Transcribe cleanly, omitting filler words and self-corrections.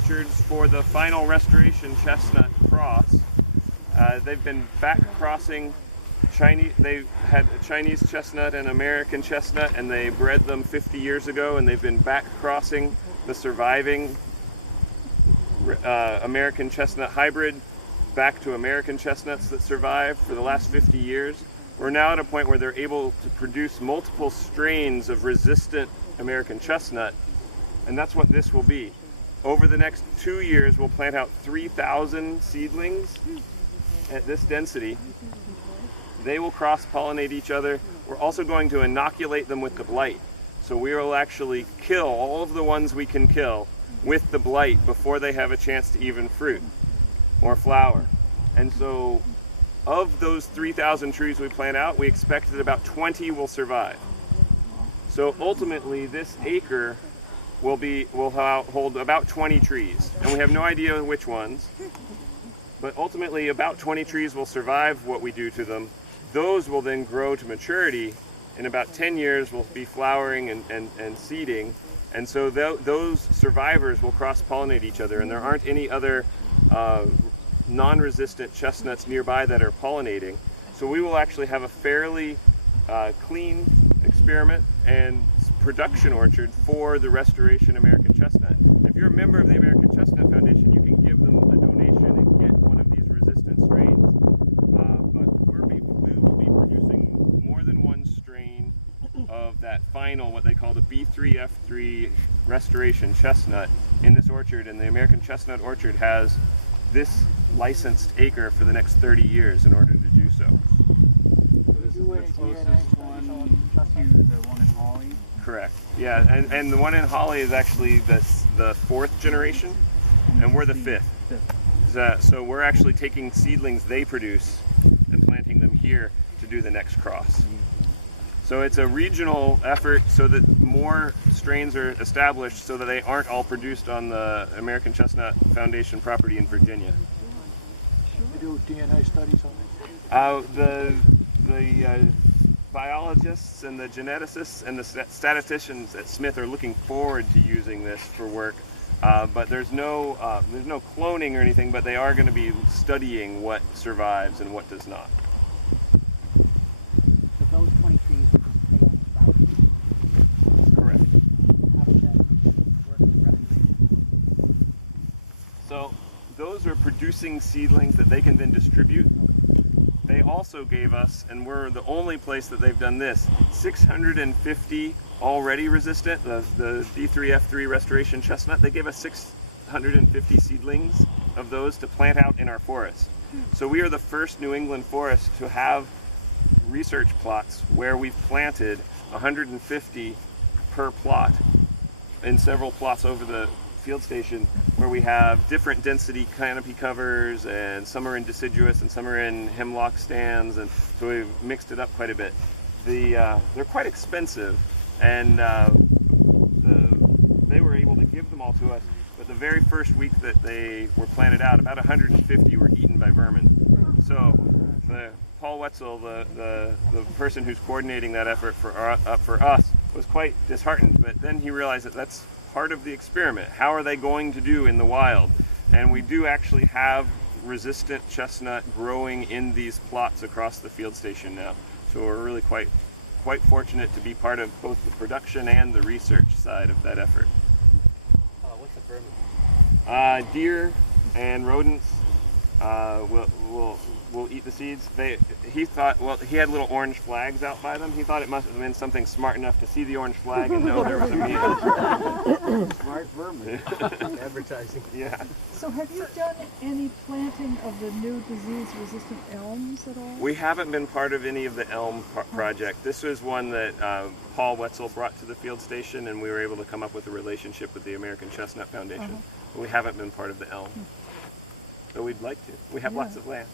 orchards for the final restoration chestnut cross. They've been back crossing Chinese. They've had a Chinese chestnut and American chestnut, and they bred them 50 years ago, and they've been back crossing the surviving American chestnut hybrid back to American chestnuts that survived for the last 50 years. We're now at a point where they're able to produce multiple strains of resistant American chestnut, and that's what this will be. Over the next 2 years, we'll plant out 3,000 seedlings at this density. They will cross-pollinate each other. We're also going to inoculate them with the blight. So we will actually kill all of the ones we can kill with the blight before they have a chance to even fruit or flower. And so of those 3,000 trees we plant out, we expect that about 20 will survive. So ultimately, this acre will hold about 20 trees, and we have no idea which ones, but ultimately about 20 trees will survive what we do to them. Those will then grow to maturity. In about 10 years, we'll be flowering and seeding, and so those survivors will cross-pollinate each other, and there aren't any other non-resistant chestnuts nearby that are pollinating. So we will actually have a fairly clean experiment and production orchard for the Restoration American Chestnut. If you're a member of the American Chestnut Foundation, you can give them a donation and get one of these resistant strains. But we will be producing more than one strain of that final, what they call the B3F3 Restoration Chestnut in this orchard, and the American Chestnut Orchard has this licensed acre for the next 30 years in order to do so. Correct. Yeah, and the one in Holly is actually the 4th generation, and we're the 5th. So we're actually taking seedlings they produce and planting them here to do the next cross. So it's a regional effort so that more strains are established so that they aren't all produced on the American Chestnut Foundation property in Virginia. Should we do DNA studies on it? The biologists and the geneticists and the statisticians at Smith are looking forward to using this for work, but there's no cloning or anything, but they are going to be studying what survives and what does not. Seedlings that they can then distribute. They also gave us, and we're the only place that they've done this, 650 already resistant, the D3F3 Restoration Chestnut. They gave us 650 seedlings of those to plant out in our forest. So we are the first New England forest to have research plots where we've planted 150 per plot in several plots over the field station, where we have different density canopy covers, and some are in deciduous and some are in hemlock stands, and so we've mixed it up quite a bit. They're quite expensive, and they were able to give them all to us, but the very first week that they were planted out, about 150 were eaten by vermin. So Paul Wetzel, the person who's coordinating that effort for us, was quite disheartened, but then he realized that that's part of the experiment. How are they going to do in the wild? And we do actually have resistant chestnut growing in these plots across the field station now. So we're really quite fortunate to be part of both the production and the research side of that effort. What's the vermin? Deer and rodents will eat the seeds. He thought, well, he had little orange flags out by them. He thought it must have been something smart enough to see the orange flag and know there was a meal. Smart vermin. Advertising. Yeah. So have you done any planting of the new disease-resistant elms at all? We haven't been part of any of the elm project. This was one that Paul Wetzel brought to the field station, and we were able to come up with a relationship with the American Chestnut Foundation. But we haven't been part of the elm. But we'd like to. We have lots of land.